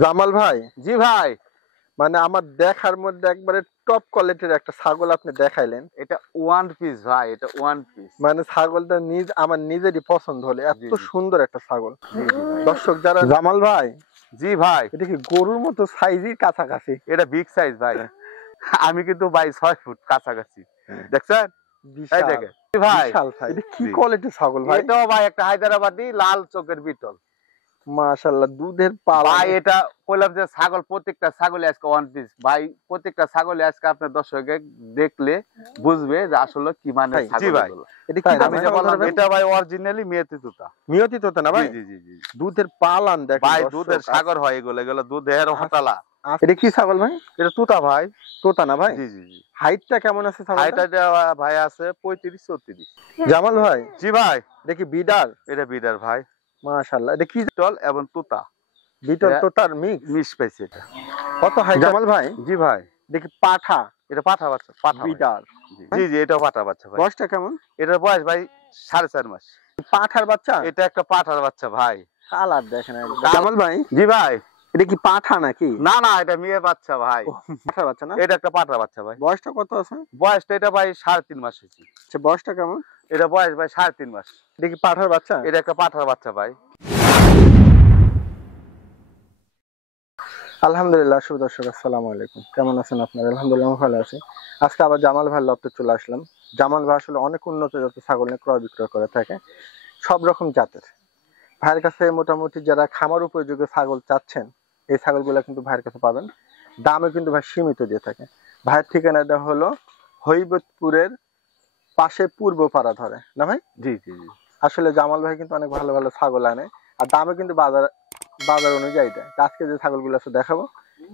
জামাল ভাই, জি ভাই, মানে আমার দেখার মধ্যে একবারে টপ কোয়ালিটির একটা ছাগল আপনি দেখাইলেন। এটা ওয়ান পিস ভাই, এটা ওয়ান পিস। মানে ছাগলটা আমার নিজেরই পছন্দ হলো, এত জি জি সুন্দর একটা ছাগল। জি জি ভাই। দর্শক যারা, জামাল ভাই জি ভাই, এটা কি গরুর মতো সাইজই কাছাকাছি? এটা বিগ সাইজ ভাই। আমি কিন্তু ভাই 6 ফুট কাছাকাছি, দেখছেন? এই বিশাল, দেখেন জি ভাই। বিশাল ভাই। এটা কি জি, কোয়ালিটির ছাগল ভাই? এটাও ভাই একটা হায়দ্রাবাদি লাল চোখের বিটল মাশাআল্লাহ, দুধের পালা। ভাই। এটা কইলাম যে ছাগল, প্রত্যেকটা ছাগলে আজকে ওয়ান পিস ভাই। প্রত্যেকটা ছাগলে আজকে আপনার দর্শকে দেখলে বুঝবে যে আসলে কি মানে ভাই, ছাগল। জি ভাই, এটা কি আমি যে বললাম এটা ভাই অরিজিনালি মেয়েতে তোতা। নিয়তি তো না ভাই? জি জি জি জি দুধের পালান দেখেন ভাই, দর্শক। দুধের সাগর হয় এগুলো, এগুলো দুধের হতালা। এটা কি ছাগল ভাই? এটা তুতা ভাই। তোতা না ভাই? জি জি জি। হাইটটা কেমন আছে ছাগলটা? হাইটা ভাই আছে 35-34। জামাল ভাই, জি ভাই, এটা কি বিডার? এটা বিডার ভাই। মাশাআল্লাহ, এটা কি টল এবং তুতা বিটল তোতার মিক্স? মিশ পাইছে এটা। কত হাইট জামাল ভাই? জি ভাই, দেখি পাঠা এটা পাঠা বাচ্চা, পাঠা ভাই। বিডার। জি জি, এটাও পাঠা বাচ্চা ভাই। বয়সটা কেমন? এটার বয়স ভাই 4.5 মাস। পাঠার বাচ্চা? এটা একটা পাঠার বাচ্চা ভাই। কালার দেখেন একদম। জামাল ভাই, জি ভাই, এটা কি পাঠা নাকি? না না, এটা মেয়ে বাচ্চা ভাই। পাঠার বাচ্চা না? এটা একটা পাঠা বাচ্চা ভাই। বয়সটা কত আছে? বয়সটা এটা ভাই 3.5 মাস হয়েছে। আচ্ছা, বয়সটা কেমন? এটা বয়স ভাই 3.5 মাস। এটা কি পাঠার বাচ্চা? এটা একটা পাঠার বাচ্চা ভাই। আলহামদুলিল্লাহ, শুভ দর্শক আসসালামু আলাইকুম। কেমন আছেন আপনারা? আলহামদুলিল্লাহ আমি ভালো আছি। আজকে আবার জামাল ভাইয়ের লফটে চলে আসলাম। জামাল ভাই আসলে অনেক উন্নত জাতের ছাগল নিয়ে ক্রয় বিক্রয় করে থাকে, সব রকম জাতের। ভাইয়ের কাছে মোটামুটি যারা খামার উপযোগী ছাগল চাচ্ছেন, এই ছাগলগুলো কিন্তু ভাইয়ের কাছে পাবেন। দামে কিন্তু ভাই সীমিত দিয়ে থাকে। ভাইয়ের ঠিকানাটা হলো হৈবতপুরের পাশে পূর্বপাড়া ধরে না ভাই? জি জি জি। আসলে জামাল ভাই কিন্তু অনেক ভালো ভালো ছাগল আনে, আর দামে কিন্তু বাজার বাজার অনুযায়ী দেয়। আজকে যে ছাগলগুলো আছে দেখাবো,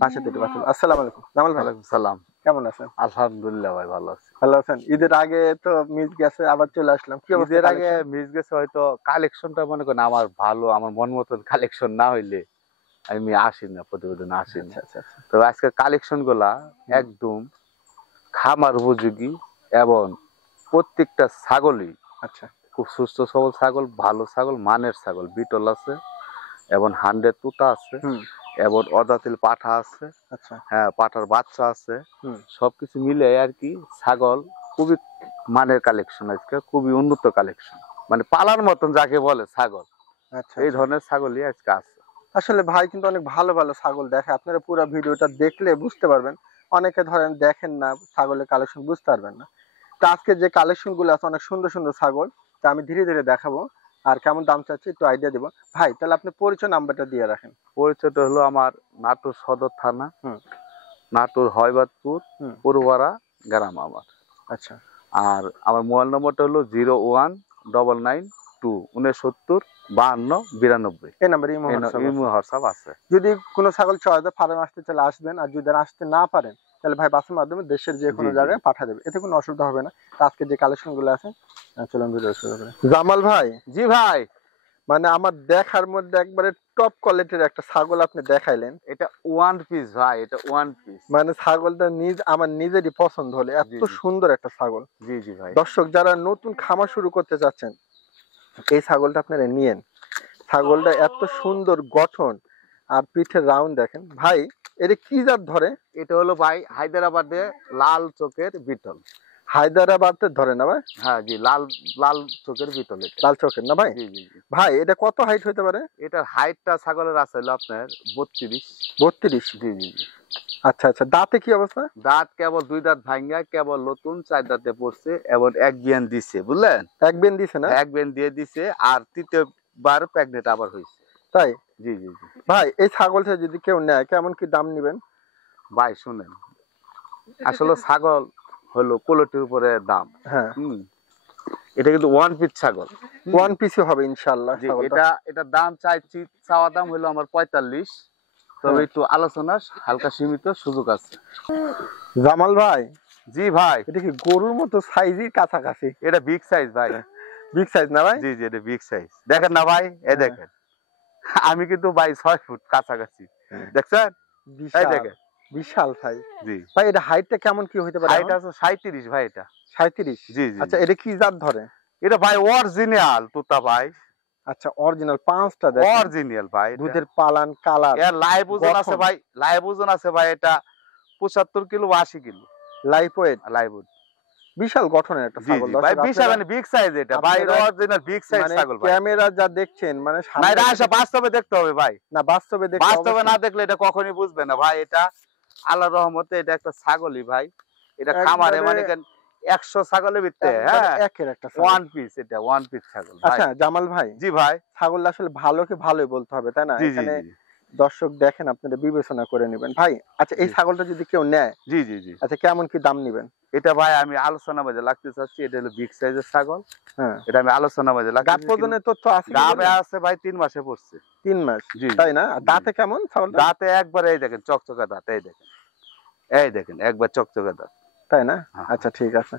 পাশে দুটো বাছুর। আসসালামু আলাইকুম জামাল ভাই। ওয়ালাইকুম সালাম। কেমন আছেন? আলহামদুলিল্লাহ ভাই, ভালো আছি। ভালো আছেন? ঈদের আগে তো মিস গেছে, আবার চলে আসলাম। কি অবস্থা? ঈদের আগে মিস গেছে হয়তো, কালেকশনটা মনে করেন আমার ভালো, আমার মন মতন কালেকশন না হইলে আমি আসি না, প্রতিবেদন আসি না। আচ্ছা আচ্ছা আচ্ছা। তো আজকে কালেকশন গুলা একদম খামার উপযোগী এবং প্রত্যেকটা ছাগলই আচ্ছা খুব সুস্থ সবল ছাগল, ভালো ছাগল, মানের ছাগল। বিটল আছে এবং 100 তুতা আছে হুম এবং অদাতিল পাঠা আছে। আচ্ছা হ্যাঁ, পাঠার বাচ্চা আছে। হুম সবকিছু মিলে আর কি ছাগল খুবই মানের কালেকশন, আজকে খুবই উন্নত কালেকশন, মানে পালার মতন যাকে বলে ছাগল, আচ্ছা এই আচ্ছা। ধরনের ছাগলই আজকে আছে। আসলে ভাই কিন্তু অনেক ভালো ভালো ছাগল দেখে, আপনারা পুরো ভিডিওটা দেখলে বুঝতে পারবেন। অনেকে ধরেন দেখেন না, ছাগলের কালেকশন বুঝতে পারবেন না। তো আজকে যে কালেকশন গুলো আছে অনেক সুন্দর সুন্দর ছাগল, তা আমি ধীরে ধীরে দেখাবো। আর কেমন দাম চাচ্ছি একটু আইডিয়া দিব ভাই। তাহলে আপনি পরিচয় নাম্বারটা দিয়ে রাখেন। পরিচয়টা হলো আমার নাটোর সদর থানা, হুম নাটোর হয়বাদপুর হুম পূর্বপাড়া গ্রাম আমার। আচ্ছা আর আমার মোবাইল নম্বরটা হলো 01999695292। এই নাম্বারে ইমো হোয়াটসঅ্যাপ আছে। যদি কোনো ছাগল চয়েস ফার্মে আসতে চলে আসবেন, আর যদি আসতে না পারেন তাহলে ভাই বাসের মাধ্যমে দেশের যে কোনো জি, জি। জায়গায় পাঠা দেবে, এতে কোনো অসুবিধা হবে না। তো আজকে যে কালেকশন গুলো আছে, চলুন ভিডিও শুরু করি। জামাল ভাই, জি ভাই, মানে আমার দেখার মধ্যে একবারে টপ কোয়ালিটির একটা ছাগল আপনি দেখাইলেন। এটা ওয়ান পিস ভাই, এটা ওয়ান পিস। মানে ছাগলটা আমার নিজেরই পছন্দ হলো, এত জি, জি। সুন্দর একটা ছাগল। জি জি ভাই। দর্শক যারা নতুন খামার শুরু করতে চাচ্ছেন, এই ছাগলটা আপনারা নিয়েন। ছাগলটা এত সুন্দর গঠন, আর পিঠের রাউন্ড দেখেন ভাই। এটা কি জাত ধরে? এটা হলো ভাই হায়দ্রাবাদে লাল চোখের বিটল। হায়দ্রাবাদের ধরে না ভাই? হ্যাঁ জি, লাল লাল চোখের বিটল এটা। লাল চোখের না ভাই? জি জি জি। ভাই এটা কত হাইট হতে পারে? এটার হাইটটা ছাগলের আছে হলো আপনার 32। 32? জি জি জি। আচ্ছা আচ্ছা। দাঁতে কি অবস্থা? দাঁত কেবল 2 দাঁত ভাঙ্গা, কেবল নতুন 4 দাঁতে পড়ছে এবং এক বিয়ান দিছে, বুঝলেন? এক বেন দিছে না? এক বিয়ান দিয়ে দিছে, আর তৃতীয়বার প্রেগনেন্ট আবার হইছে। তাই? জি জি জি। ভাই এই ছাগলটা যদি কেউ নেয় কেমন কি দাম নেবেন? ভাই শুনেন, আসলে ছাগল হলো কোয়ালিটির উপরে দাম। হ্যাঁ, এটা কিন্তু ওয়ান পিস ছাগল। ওয়ান পিসই হবে ইনশাআল্লাহ জি, ছাগলটা। এটা দাম চাইছি, চাওয়া দাম হলো আমার 45। তবে একটু আলোচনা হালকা সীমিত সুযোগ আছে। জামাল ভাই, জি ভাই, এটা কি গরুর মতো সাইজই কাছাকাছি? এটা বিগ সাইজ ভাই। বিগ সাইজ না ভাই? জি জি, এটা বিগ সাইজ। দেখেন না ভাই, দেখেন আমি কিন্তু ভাই 6 ফুট কাছাকাছি, দেখছেন? এই বিশাল, দেখেন। বিশাল ভাই। জি, ভাই এটা হাইটটা কেমন কি হইতে পারে? হাইট আছে 37 ভাই এটা। 37? জি জি। আচ্ছা, জি, এটা কি জাত ধরে? এটা ভাই অরিজিনাল তোতা ভাই। আচ্ছা, অরিজিনাল পাঁচটা দেখেন, অরিজিনাল ভাই। দুধের পালান, কালার, এর লাইভ ওজন আছে গঠন। ভাই, লাইভ ওজন আছে ভাই, এটা 75 কিলো বা 80 কিলো লাইফ ওয়েট, লাইভ ওজন। বিশাল গঠনের একটা জি ছাগল। জি ভাই, দর্শক বিশাল আপনারা মানে বিগ সাইজ, এটা ভাই আপনারা অরিজিনাল বিগ সাইজ মানে ছাগল ভাই। ক্যামেরা যা দেখছেন মানে না, সামনে এটা থেকে- আসলে বাস্তবে দেখতে হবে ভাই, না, বাস্তবে দেখতে বাস্তবে না অবশ্যই। দেখলে এটা কখনই বুঝবে না ভাই। এটা আল্লাহর রহমতে এটা একটা ছাগলই ভাই, এটা খামারে একবারে- মানে 100 ছাগলের ভিতরে, একবারে হ্যাঁ, একের একটা ছাগল। ওয়ান পিস, এটা ওয়ান পিস ছাগল ভাই। আচ্ছা জামাল ভাই, জি ভাই, ছাগল আসলে ভালোকে ভালোই বলতে হবে, তাই না? জি জি এখানে জি দর্শক দেখেন, আপনারা বিবেচনা করে নেবেন ভাই। আচ্ছা, এই জি। ছাগলটা যদি কেউ নেয়, জি জি জি। আচ্ছা কেমন কি দাম নেবেন? এটা ভাই আমি আলোচনা বাজে লাগতে চাচ্ছি, এটা হলো বিগ সাইজের ছাগল, হ্যাঁ, এটা আমি আলোচনা বাজে গাব লাগতে প্রদানের তথ্য আছে কি গাবে বলেন? আছে ভাই 3 মাসে পড়ছে। 3 মাস, জি, তাই না? আর জি। দাঁতে কেমন ছাগলটা? দাঁতে একবার এই দেখেন চকচকা দাঁত, এই দেখেন, এই দেখেন একবার চকচকা দাঁত। তাই না? হ্যাঁ। আচ্ছা ঠিক আছে,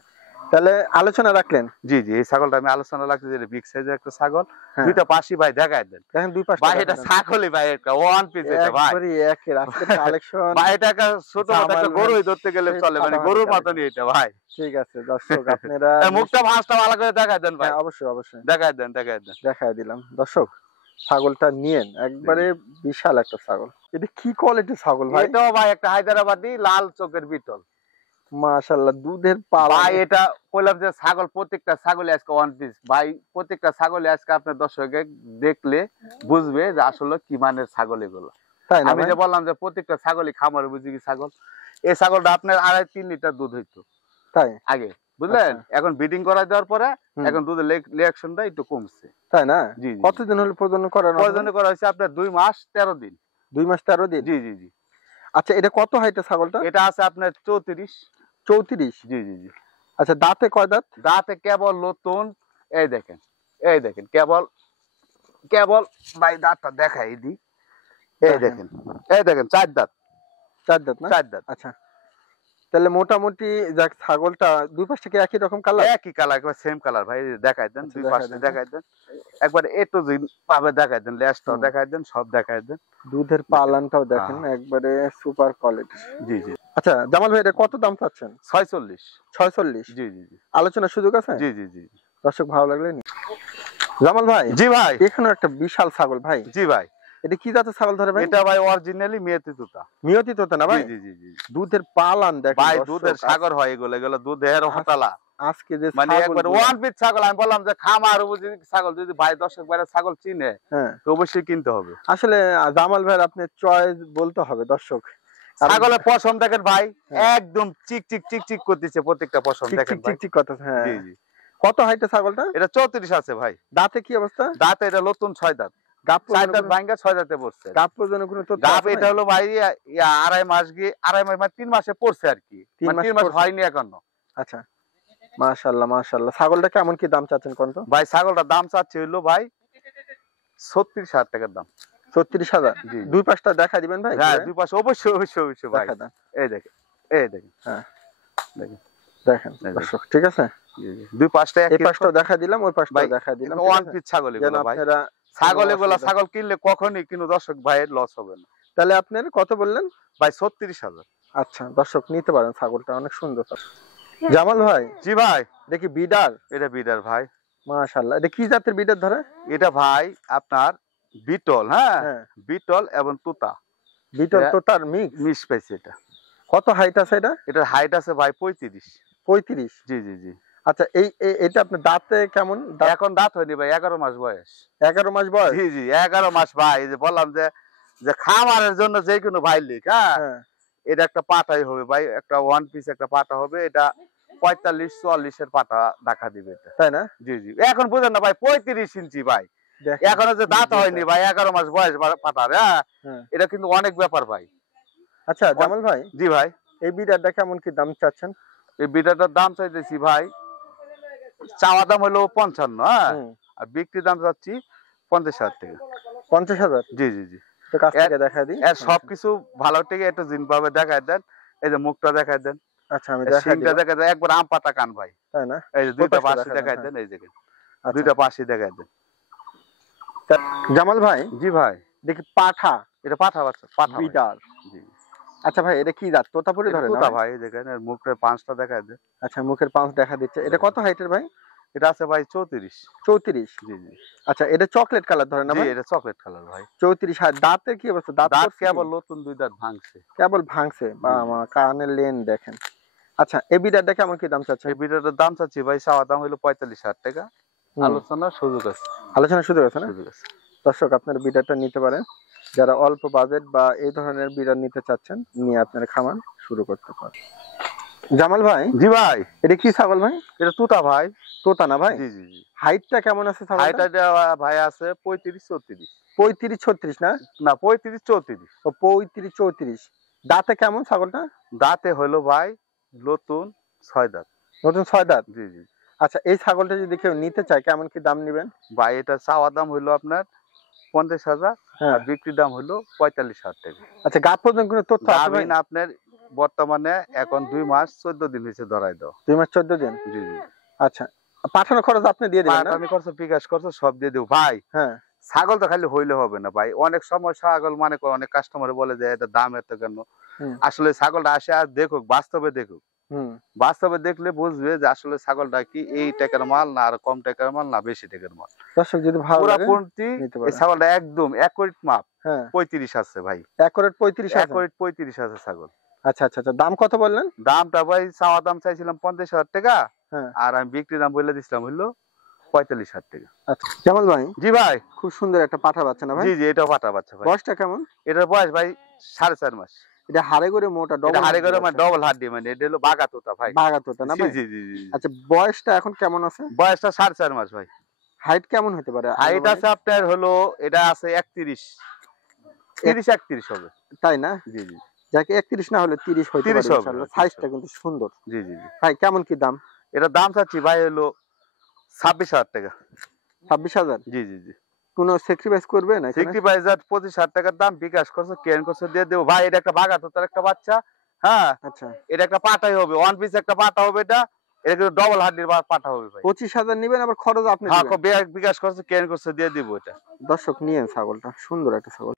তাহলে আলোচনা রাখলেন। জি জি, এই ছাগলটা আমি আলোচনা লাগতে, যে বিগ সাইজের একটা ছাগল, হ্যাঁ। দুইটা পাশি ভাই দেখায় দেন দেখেন দুই পাশটা ভাই, এটা দেখান। ছাগলই ভাই, একটা ওয়ান পিস এটা ভাই। একবারই একের আজকের কালেকশন। ভাই এটা একটা ছোট মতো একটা জামাল গরুই ভাই ধরতে গেলে সেই চলে, মানে ফাটাফাটি গরুর collection। মতনই এটা ভাই। ঠিক আছে দর্শক, আপনারা এর মুখটা ভাঁজটা ভালো করে দেখায় দেন ভাই, হ্যাঁ, অবশ্যই অবশ্যই দেখায় দেন, দেখায় দেন। দেখায় দিলাম। দর্শক ছাগলটা নিয়েন, একবারে বিশাল একটা ছাগল। এটা কি কোয়ালিটির ছাগল ভাই? এটাও ভাই একটা হায়দ্রাবাদি লাল চোখের বিটল মাশাআল্লাহ, দুধের পালা। ভাই। এটা বললাম যে ছাগল, প্রত্যেকটা ছাগলে আজকে ওয়ান পিস ভাই, প্রত্যেকটা ছাগলে আজকে আপনার দর্শকে দেখলে বুঝবে যে আসলে কি মানের ছাগল এগুলো। তাই না আমি ভাই? যে বললাম যে প্রত্যেকটা ছাগলই খামারে বুঝি কি ছাগল, এই ছাগলটা আপনার 2.5-3 লিটার দুধ হইতো তাই আগে, বুঝলেন? আচ্ছা। এখন ব্রিডিং করা দেওয়ার পরে হুম। এখন দুধের রিঅ্যাকশনটা একটু কমছে। তাই না? জি জি। কতদিন হলো প্রজনন করানো? প্রয়োজনে করা হয়েছে আপনার 2 মাস 13 দিন। 2 মাস 13 দিন। জি জি জি। আচ্ছা, এটা কত হাইটের ছাগলটা? এটা আছে আপনার 34। 34। জি জি জি। আচ্ছা, দাঁতে কয় দাঁত? দাঁতে কেবল নতুন, এই দেখেন, এই দেখেন কেবল, কেবল ভাই দাঁতটা দেখাই দি, এই দেখেন, এই দেখেন 4 দাঁত, 4 দাঁত না? 4 দাঁত। আচ্ছা, তাহলে মোটামুটি যাক ছাগলটা দুই পাশ থেকে একই রকম কালার। একই কালার, একবার সেম কালার ভাই, এই যে দেখাই দেন, আচ্ছা, দুই দেখাই পাশে দেন। দেখাই দেন, একবার এটু ভাবে দেখাই দেন, লেজটাও হুম। দেখাই দেন, সব দেখাই দেন। দুধের পালানটাও দেখেন, একবারে সুপার কোয়ালিটি। জি জি। আচ্ছা জামাল ভাই, এটা কত দাম চাচ্ছেন? 46। 46। জি জি জি। আলোচনার সুযোগ আছে? জি জি জি। দর্শক ভালো লাগলে নি। জামাল ভাই, জি ভাই। এখানে একটা বিশাল ছাগল ভাই। জি ভাই। এটা কি জাতের ছাগল ধরে ভাই? এটা ভাই অরিজিনালি মেয়েতে তুতা। মিয়তি তো না ভাই? জি জি জি জি। দুধের পালান দেখেন ভাই দর্শক, দুধের সাগর হয় এগুলো, এগুলো দুধের হতালা, আজকে যে মানে একবার ছাগলগুলো- ওয়ান পিস ছাগল। আমি বললাম যে খামার উপযোগী ছাগল, যদি ভাই দর্শক বাইরে ছাগল চিনে হ্যাঁ, তো অবশ্যই কিনতে হবে। আসলে জামাল ভাই আপনি চয়েস বলতে হবে দর্শক। কারণ- ছাগলের পশম দেখেন ভাই, হ্যাঁ। একদম চিক চিক চিক চিক করতেছে প্রত্যেকটা পশম চিক দেখেন চিক ভাই। চিক চিক কথা। হ্যাঁ, জি জি। কত হাইটের ছাগলটা? এটা 34 আছে ভাই। দাঁতে কি অবস্থা? দাঁত এটা নতুন 6 দাঁত, গাপ 4 দাঁত ভাঙ্গা 6 দাঁতে পড়ছে। গাপ পর্যন্ত কোনো তথ্য গাব আছে এটা ভাই? হলো ভাই 2.5 মাস গিয়ে 2.5 মাস মানে 3 মাসে পড়ছে আর কি, 3 মাস 3 মাস পড়ছে। হয়নি এখনো। আচ্ছা, মাশাআল্লাহ মাশাআল্লাহ। ছাগলটা কেমন কি দাম চাচ্ছেন কোন তো? ভাই ছাগলটার দাম চাচ্ছে হইলো ভাই 36,000 টাকার দাম। 36,000। জি। দুই পাশটা দেখা দিবেন ভাই? হ্যাঁ, ঘুরে? দুই পাশে অবশ্যই অবশ্যই অবশ্যই ভাই। দেখা দেন। এই দেখেন, এই দেখেন, হ্যাঁ, দেখেন, দেখেন এই দেখেন। দর্শক, ঠিক আছে? জি, জি। দুই পাশটা এই পাশটাও দেখা দিলাম, ওই পাশটাও ভাই, দেখা দিলাম। ওয়ান পিস ছাগল যেন এগুলো ভাই। আপনারা ছাগল কোনো এগুলা অসুবিধা- ছাগল কিনলে কখনই কিন্তু দর্শক ভাইয়ের লস হবে না তাহলে আপনার কত বললেন? ভাই। 36,000। আচ্ছা, দর্শক নিতে পারেন, ছাগলটা অনেক সুন্দর। জামাল ভাই, জি ভাই। দেখি বিডার। এটা বিডার ভাই। মাশাআল্লাহ, এটা কি জাতের বিডার ধরে? এটা ভাই আপনার বিটল, হ্যাঁ, হ্যাঁ, বিটল এবং তুতা বিটল এটা- তো তার মিক্স। মিক্স পাইছে এটা। কত হাইট আছে এটা? এটার হাইট আছে ভাই 35। 35। জি জি জি। আচ্ছা, এটা আপনার দাঁতে কেমন? দাঁত এখন দাঁত হয়নি ভাই, 11 মাস বয়স। 11 মাস বয়স। জি জি, 11 মাস ভাই। এই যে বললাম যে যে খামারের জন্য যে কোনো ভাই লিখ, হ্যাঁ, হ্যাঁ, এটা একটা পাটাই হবে ভাই, একটা ওয়ান পিস একটা পাটা হবে। এটা 45-44 এর পাটা দেখা দিবে এটা। তাই না? জি জি। এখন বুঝেন না ভাই, 35 ইঞ্চি ভাই, দেখেন। এখনো যে দাঁত হয়নি ভাই, 11 মাস বয়স পাটার, হ্যাঁ, হ্যাঁ। এটা কিন্তু অনেক ব্যাপার ভাই। আচ্ছা জামাল ভাই, জি ভাই। এই বিডারটা কেমন কি দাম চাচ্ছেন? এই বিটাটার দাম চাইতেছি ভাই, চাওয়া দাম হলো 55, হ্যাঁ, হুম, আর বিক্রি দাম চাচ্ছি 50,000 টাকা। 50,000। জি জি জি। তো কাছ থেকে দেখা দিই। এর সবকিছু ভালো থেকে একটু জিন ভাবে দেখায় দেন। এই যে মুখটা দেখায় দেন, আচ্ছা, আমি এর দেখা শিংটা দিই। দেখায় দেন, একবার আম পাতা কান ভাই। তাই না? এই যে দুইটা পাশটা পাশে দেখায় দেখায় দেন, দেন, এই যে আচ্ছা। দুইটা পাশে দেখায় দেন। জামাল ভাই, জি ভাই। দেখি পাঠা এটা পাঠা বাচ্চা, পাঠা ভাই। বিডার। জি। আচ্ছা ভাই, এটা কি জাত? তোতাপুরি এটা ধরে না তুতা ভাই? ভাই, দেখেন এর মুখের পাঁচটা দেখায় দেন। আচ্ছা, মুখের পাঁচ দেখা দিচ্ছে। এটা কত হাইটের ভাই? এটা আছে ভাই 34। 34। জি জি আচ্ছা, এটা চকলেট কালার ধরে না জি, ভাই? এটা চকলেট কালার ভাই। 34। আর দাঁতের কি অবস্থা? দাঁত দাঁত পড়ছে কি? কেবল নতুন 2 দাঁত ভাঙছে। কেবল ভাঙছে? বা জি জি। আমার কানের লেন দেখেন। আচ্ছা, এই বিড়ালটা কেমন কি দাম চাচ্ছেন? এই ভিডিওটার দাম চাচ্ছি ভাই, চাওয়া দাম হলো 45,000 টাকা। হুম, আলোচনার সুযোগ আছে। আলোচনা শুরু আছে না? সুযোগ আছে। দর্শক, আপনারা বিড়ালটা নিতে পারেন। যারা অল্প বাজেট বা এই ধরনের বিড়াল নিতে চাচ্ছেন, নিয়ে আপনারা খামার শুরু করতে পারেন। জামাল ভাই, জি ভাই, এটা কি ছাগল ভাই? এটা তুতা ভাই। তোতা না ভাই? জি জি জি। হাইটটা কেমন আছে ছাগলটা? হাইটা ভাই আছে 35-34। 35-36 না? না, 35-34। ও 35-34। দাঁতে কেমন ছাগলটা? দাঁতে হলো ভাই নতুন 6 দাঁত। নতুন 6 দাঁত। জি জি। আচ্ছা, এই ছাগলটা যদি কেউ নিতে চায় কেমন কি দাম নেবেন? ভাই এটা চাওয়া দাম হলো আপনার 50,000, হ্যাঁ। আর বিক্রি দাম হলো 45,000 টাকা। আচ্ছা, গাব পর্যন্ত কোনো তথ্য আছে ভাই? গাভিন আপনার বর্তমানে এখন 2 মাস 14 দিন হয়েছে ধরাই দাও। 2 মাস 14 দিন। জি জি। আচ্ছা, পাঠানো খরচ আপনি দিয়ে দিবেন না? পাটানি করছো, বিকাশ করছো, সব দিয়ে দেবো ভাই। হ্যাঁ। ছাগল তো খালি হইলে হবে না ভাই, অনেক সময় ছাগল মানে অনেক কাস্টমার বলে যে এটা দাম এত কেন। হুম। আসলে ছাগলটা আসে আর দেখুক, বাস্তবে দেখুক। হুম। বাস্তবে দেখলে বুঝবে যে আসলে ছাগলটা কি এই টাকার মাল, না আর কম টাকার মাল, না বেশি টাকার মাল। দর্শক যদি ভালো পুরা লাগে পন্থী নিতে এই পারেন। ছাগলটা একদম অ্যাকুরেট মাপ। হ্যাঁ। 35 আছে ভাই। অ্যাকুরেট 35 আছে? অ্যাকুরেট 35 আছে ছাগল। আচ্ছা আচ্ছা আচ্ছা, দাম কত বললেন? দামটা ভাই চাওয়া দাম চাইছিলাম 50,000 টাকা, হ্যাঁ। আর আমি বিক্রি দাম বলে দিছিলাম হলো 45,000 টাকা। আচ্ছা, জামাল ভাই, জি ভাই। খুব সুন্দর একটা পাঠা বাচ্চা না ভাই? জি জি, এটাও পাটা বাচ্চা ভাই। বয়সটা কেমন? এটার বয়স ভাই 4.5 মাস। এটা হাড়ে করে মোটা এটা ডবল হাড়ে করে মানে ডবল হাড্ডি, মানে এটা হলো বাঘা তোতা ভাই। বাঘা তোতা না জি ভাই? জি জি জি। আচ্ছা, বয়সটা এখন কেমন আছে? বয়সটা 4.5 মাস ভাই। হাইট কেমন হতে পারে? হাইট আছে আপনার হলো, এটা আছে 31, 30-31 হবে। তাই না? জি জি। যাকে 31 না হলে 30 হইতে 30 পারে হবে, ইনশাআল্লাহ। 30 সাইজটা হবে। কিন্তু সুন্দর। জি জি জি। ভাই কেমন কি দাম? এটার দাম চাচ্ছি ভাই হলো 26,000 টাকা। 26,000? জি জি জি। কোনো স্যাক্রিফাইস করবেন এখানে? 25,000 টাকার দাম বিকাশ করছে, কেন করছে দিয়ে দেবো ভাই। এটা একটা বাঘা তোতার একটা বাচ্চা। হ্যাঁ, আচ্ছা, এটা একটা পাটাই হবে, ওয়ান পিস একটা পাটা হবে। এটা এটা কিন্তু ডবল হাড্ডির পাটা হবে ভাই। 25,000 নিবেন, আবার খরচ আপনি হ্যাঁ, দিবেন। বিকাশ করছে, কেন করছে দিয়ে দিব এটা। দর্শক নিয়েন ছাগলটা, সুন্দর একটা ছাগল।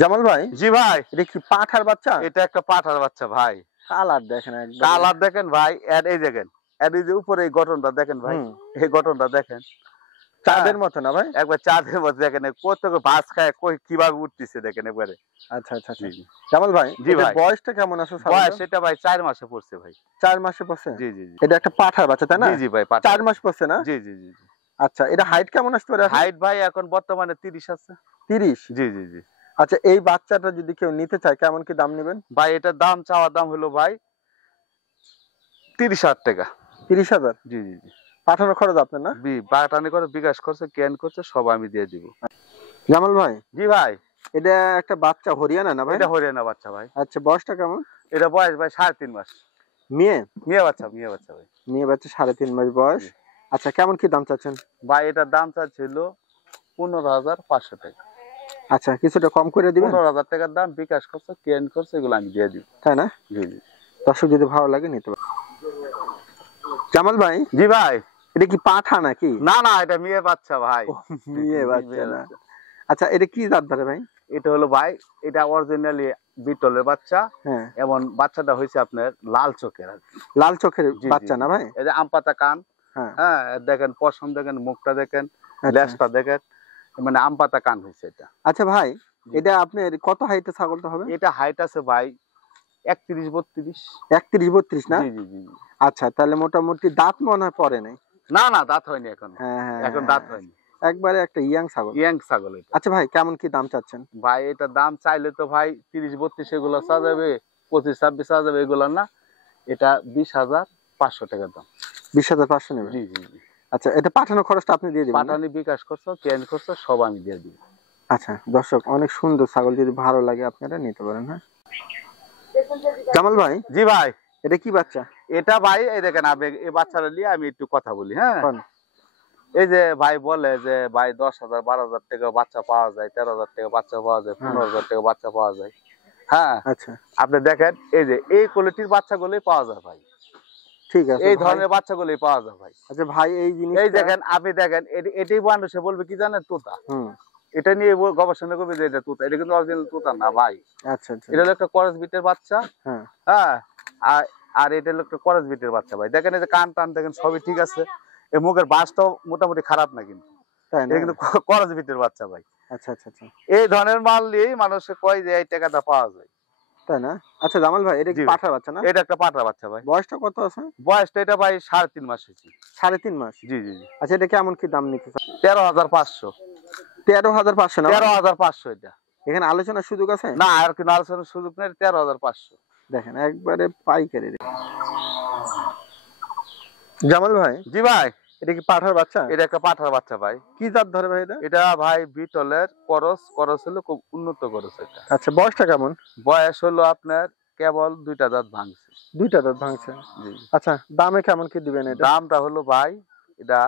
জামাল ভাই, জি ভাই, এটা কি পাঠার বাচ্চা? এটা একটা পাঠার বাচ্চা ভাই। কালার দেখেন একদম। কালার দেখেন ভাই, এর এই দেখেন, এর এই যে উপরে এই গঠনটা দেখেন ভাই। হুম। এই গঠনটা দেখেন, চাঁদের মতো না ভাই? একবার চাঁদের মধ্যে দেখেন, কত ভাস খায় কই কিভাবে উঠতেছে দেখেন একবারে। আচ্ছা আচ্ছা আচ্ছা। জি জি। জামাল ভাই, জি এটার ভাই। বয়সটা কেমন আছে বয়স ছাগলটার? এটা ভাই 4 মাসে পড়ছে ভাই। 4 মাসে পড়ছে? জি জি জি। এটা একটা পাঠার বাচ্চা তাই না? জি জি ভাই, 4 মাস পড়ছে না? জি জি জি। আচ্ছা, এটা হাইট কেমন আসতে পারে এখন? হাইট ভাই এখন বর্তমানে 30 আছে। 30? জি জি জি। আচ্ছা, এই বাচ্চাটা যদি কেউ নিতে চায় কেমন কি দাম নেবেন? ভাই এটার দাম চাওয়া দাম হলো ভাই 30,000 টাকা। 30,000? জি জি জি। পাঠানোর খরচ আপনার না? বাটানি করে, বিকাশ করছে, কেন করছে, সব আমি দিয়ে দিব। জামাল ভাই, জি ভাই। এটা একটা বাচ্চা হরিয়ানা না ভাই? এটা হরিয়ানা বাচ্চা ভাই। আচ্ছা, বয়সটা কেমন? এটা বয়স ভাই 3.5 মাস। মেয়ে? মেয়ে বাচ্চা, মেয়ে বাচ্চা ভাই। মেয়ে বাচ্চা 3.5 মাস বয়স। জি। আচ্ছা, কেমন কি দাম চাচ্ছেন? ভাই এটার দাম চাচ্ছিল 15,500 টাকা। আচ্ছা, কিছুটা কম করে দিবেন? 15,000 টাকার দাম, বিকাশ করছে, কেন করছে, এগুলো আমি দিয়ে দিব। তাই না? জি জি। দর্শক যদি ভালো লাগে নিতে পারে। জামাল ভাই, জি ভাই। এটা কি পাঠা নাকি? না না, এটা মেয়ে বাচ্চা ভাই। ও, মেয়ে বাচ্চা না? বাচ্চা। আচ্ছা, এটা কি জাত ধরে ভাই? এটা হলো ভাই, এটা অরিজিনালি বিটলের বাচ্চা। হ্যাঁ। এবং বাচ্চাটা হয়েছে আপনার লাল চোখের আর কি। লাল চোখের জি, জি, বাচ্চা জি। না ভাই? এই যে আম পাতা কান। হ্যাঁ। হ্যাঁ, দেখেন পশম দেখেন, মুখটা দেখেন, আচ্ছা। লেজটা দেখেন, মানে আম পাতা কান হয়েছে এটা। আচ্ছা ভাই, জি। এটা আপনার কত হাইটের ছাগলটা হবে? এটা হাইট আছে ভাই 31-32। 31-32 না? জি জি জি জি। আচ্ছা, তাহলে মোটামুটি দাঁত মনে হয় পড়ে নাই। না না, দাঁত হয়নি এখন। হ্যাঁ হ্যাঁ এখন হ্যাঁ, দাঁত হয়নি। একবারে একটা ইয়াং ছাগল। ইয়াং ছাগল এটা। আচ্ছা ভাই, কেমন কি দাম চাচ্ছেন? ভাই এটা দাম চাইলে তো ভাই 30-32 এগুলো চা যাবে, 25-26 চা যাবে, এগুলো না। এটা 20,500 টাকা দাম। 20,500 নেবেন? জি জি জি। আচ্ছা, এটা পাঠানোর খরচটা আপনি দিয়ে দিবেন না? পাঠানি, বিকাশ করছো, কেন করছো, সব আমি দিয়ে দিব। আচ্ছা, দর্শক অনেক সুন্দর ছাগল, যদি ভালো লাগে আপনারা নিতে পারেন। হ্যাঁ জামাল ভাই, জি ভাই। এটা কি বাচ্চা? এটা ভাই এই দেখেন, এই বাচ্চাটা নিয়ে আমি একটু কথা বলি। হ্যাঁ, কোন? এই যে ভাই বলে যে ভাই 10,000 12,000 টাকা বাচ্চা পাওয়া যায়, 13,000 টাকা বাচ্চা পাওয়া যায়, 15,000 টাকা বাচ্চা পাওয়া যায়। হ্যাঁ, আচ্ছা, আপনি দেখেন এই যে এই কোয়ালিটির বাচ্চাগুলোই পাওয়া যায় ভাই। ঠিক আছে এই ভাই। ধরনের বাচ্চাগুলোই পাওয়া যায় ভাই। আচ্ছা ভাই, এই জিনিস এই দেখেন, আপনি দেখেন, এটাই মানুষে বলবে কি জানেন, তোতা। হুম। এটা নিয়ে গবেষণা করবে যে এটা তোতা। এটা কিন্তু অরিজিনাল তোতা না ভাই। আচ্ছা আচ্ছা। এটা হলো একটা করস বিটের বাচ্চা। হ্যাঁ। হ্যাঁ, আর আর এটা হলো একটা করস বিটের বাচ্চা ভাই। দেখেন এই যে কান টান দেখেন, সবই ঠিক আছে। এই মুখের বাসটাও মোটামুটি খারাপ না, কিন্তু তাই না? এটা কিন্তু করজ ভিতরের বাচ্চা ভাই। আচ্ছা আচ্ছা আচ্ছা, এই ধরনের মাল নিয়েই মানুষকে কয় যে এই টাকাটা পাওয়া যায়। তাই না? আচ্ছা জামাল ভাই, এটা কি জি ভাই। পাঠার বাচ্চা না? এটা একটা পাঠা বাচ্চা ভাই। বয়সটা কত আছে? বয়সটা এটা ভাই 3.5 মাস হয়েছে। 3.5 মাস। জি জি জি। আচ্ছা, এটা কেমন কি দাম নিতে চান? 13,500। 13,500 না? 13,500 এটা। এখানে আলোচনার সুযোগ আছে? না, আর কি আলোচনার সুযোগ নেই, 13,500। দেখেন একবারে পাইকারি রেট। জামাল ভাই, জি ভাই। এটা কি পাঠার বাচ্চা? এটা একটা পাঠার বাচ্চা ভাই। কি জাত ধরে ভাই এটা? এটা ভাই বিটলের করস হলো, খুব উন্নত করস এটা। আচ্ছা, বয়সটা কেমন? বয়স হলো আপনার কেবল 2টা দাঁত ভাঙছে। 2টা দাঁত ভাঙছে। জি। আচ্ছা, দামে কেমন কি দিবেন এটা? দামটা হলো ভাই এটা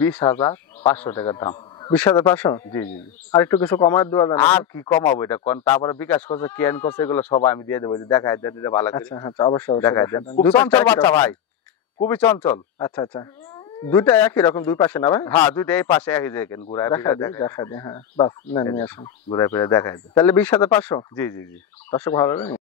20,500 টাকার দাম। 20,500? জি জি জি। আর একটু কিছু কমায় দেওয়া যাবে না? আর কি কমাবো এটা কোন, তারপরে বিকাশ করছে, কেন করছে, এগুলো সব আমি দিয়ে দেবো, দেখাই দেন এটা ভালো করে। আচ্ছা আচ্ছা, অবশ্যই অবশ্যই দেখাই দেন। দেখাবেন। খুব দুই পাশে চঞ্চল একই বাচ্চা রকম? ভাই, খুবই চঞ্চল। আচ্ছা আচ্ছা, দুইটা একই রকম, দুই পাশে না ভাই? হ্যাঁ, দুইটা এই পাশে একই দেখেন, ঘুরায় দেখা ফিরে দিই দেখাই দেখা দিই, হ্যাঁ বাস, নেন নিয়ে আসুন। ঘুরায় ফিরে দেখাই দেন। তাহলে 20,500? জি জি জি। দর্শক ভালো লাগে।